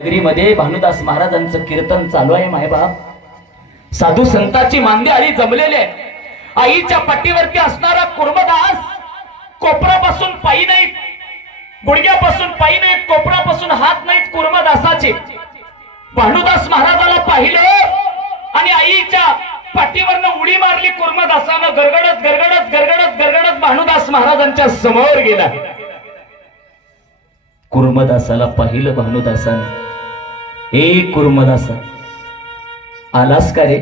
नगरीमध्ये भानुदास महाराजांचं कीर्तन चालू आहे मायबाप. साधू संतांची मांदी जमलेली जमलेले आईच्या पाठीवरती असणारा कुर्मदास कोपरापासून पायी नाहीत. गुडघ्यापासून पायी नाहीत कोपरापासून हात नाहीत कुर्मदासाचे. भानुदास महाराजाला पाहिलं आणि आईच्या पाठीवरनं उडी मारली कुर्मदासानं गरगडत गरगडत गरगडत गरगडत भानुदास महाराजांच्या समोर गेला. कुर्मदासाला पाहिलं भानुदासाने. ए कुर्मदासा आलास का रे?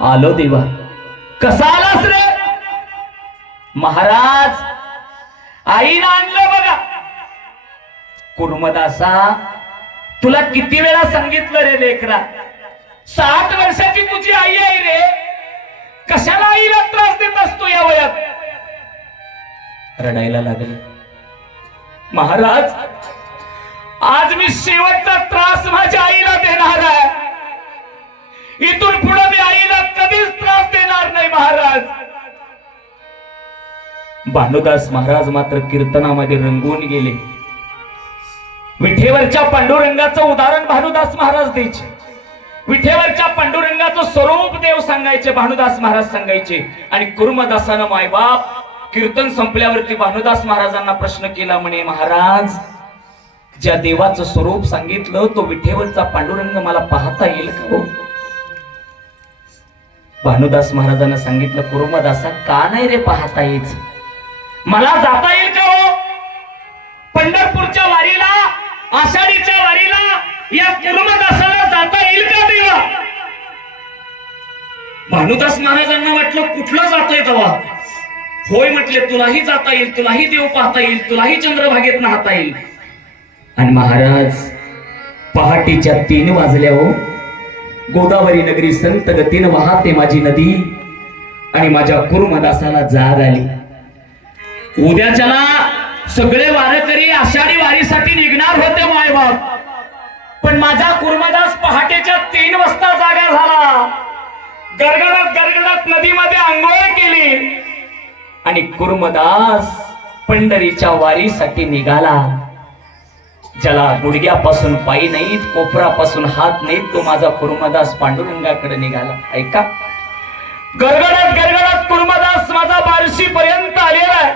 आलो देवा. कसा आलास रे? महाराज आईनं आणलं बघा. कुर्मदासा तुला किती वेळा सांगितलं रे लेकरा? सात वर्षाची तुझी आई आहे रे. कशाला आईला त्रास देत असतो या वयात? रडायला लागले. महाराज आज मी शेवटचा त्रास माझ्या आईला देणार आहे. इथून पुढे मी आईला कधीच त्रास देणार नाही महाराज. भानुदास महाराज मात्र कीर्तनामध्ये रंगून गेले. विठेवरच्या पांडुरंगाचं उदाहरण भानुदास महाराज द्यायचे. विठेवरच्या पांडुरंगाचं स्वरूप देव सांगायचे भानुदास महाराज सांगायचे. आणि कुर्मदासानं मायबाप कीर्तन संपल्यावरती भानुदास महाराजांना प्रश्न केला म्हणे महाराज ज्या देवाचं स्वरूप सांगितलं तो विठेवरचा पांडुरंग मला पाहता येईल का हो? भानुदास महाराजांना सांगितलं कुरुमदासा का नाही रे पाहता येईल मला जाता येईल का हो? पंढरपूरच्या वारीला आषाढीच्या वारीला या कुरुमदासाला जाता येईल का देवा? भानुदास महाराजांना वाटलं कुठलं जातोय तेव्हा होय म्हटले तुलाही जाता येईल तुलाही देव पाहता येईल तुलाही चंद्रभागेत नाहता येईल. आणि महाराज पहाटेच्या तीन वाजल्या हो. गोदावरी नगरी संत गतीनं वाहते माझी नदी आणि माझ्या कुर्मदासाला जाग आली. उद्याच्याला सगळे वारकरी आषाढी वारीसाठी निघणार होते मायबाप. पण माझा कुर्मदास पहाटेच्या तीन वाजता जागा झाला. गरगडत गरगडत नदीमध्ये आंघोळ केली. आणि कुर्मदास पंढरीच्या वारीसाठी निघाला. ज्याला गुडघ्यापासून पायी नाहीत कोपरापासून हात नाहीत तो माझा कुर्मदास पांडुरंगाकडे निघाला. ऐका. गरगडत गरगडत कुर्मदास माझा बारशी पर्यंत आलेला आहे.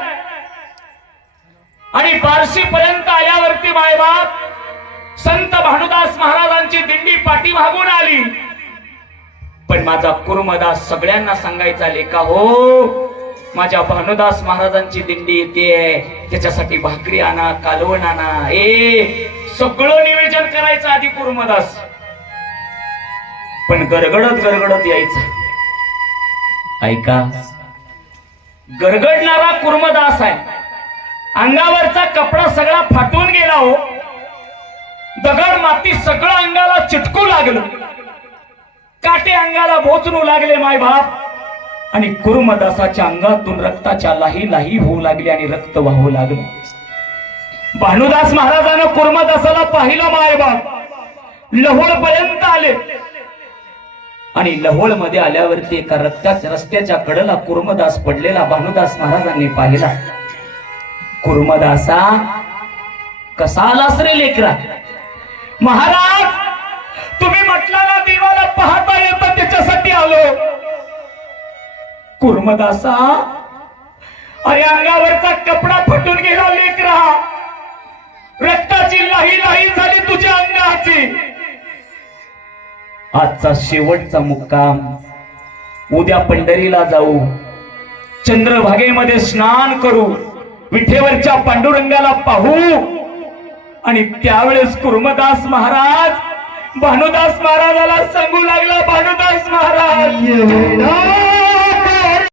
आणि बारशी पर्यंत आल्यावरती मायबाप संत भानुदास महाराजांची दिंडी पाठी मागून आली. पण माझा कुर्मदास सगळ्यांना सांगायचा लेखा हो माझ्या भानुदास महाराजांची दिंडी येते त्याच्यासाठी भाकरी आणा कालवण आणा. ए सगळं नियोजन करायचं आधी कुर्मदास. पण गरगडत गरगडत यायचं. ऐका. गरगडणारा कुर्मदास आहे. अंगावरचा कपडा सगळा फाटून गेला हो. दगड माती सगळं अंगाला चिटकू लागलं. काटे अंगाला बोचरू लागले माय बाप. आणि कुर्मदासाच्या अंगातून रक्ताच्या लाही लाही होऊ लागली आणि रक्त वाहू लागलं. भानुदास महाराजानं कुर्मदासाला पाहिलं मायबाप. लहोळ पर्यंत आले. आणि लहोळमध्ये आल्यावरती एका रक्ताच्या रस्त्याच्या कडला कुर्मदास पडलेला भानुदास महाराजांनी पाहिला. कुर्मदासा कसा आलास रे लेकरा? महाराज तुम्ही म्हटला ना देवाला पाहता येतं त्याच्यासाठी आलो कुर्मदासा. अरे अंगावरचा कपडा फटून गेला लेकरा. रक्ताची लाही लाही झाली तुझ्या अंगाची. आजचा शेवटचा मुक्काम. उद्या पंढरीला जाऊ. चंद्रभागेमध्ये स्नान करू. विठेवरच्या पांडुरंगाला पाहू. आणि त्यावेळेस कुर्मदास महाराज भानुदास महाराजाला सांगू लागला भानुदास महाराज.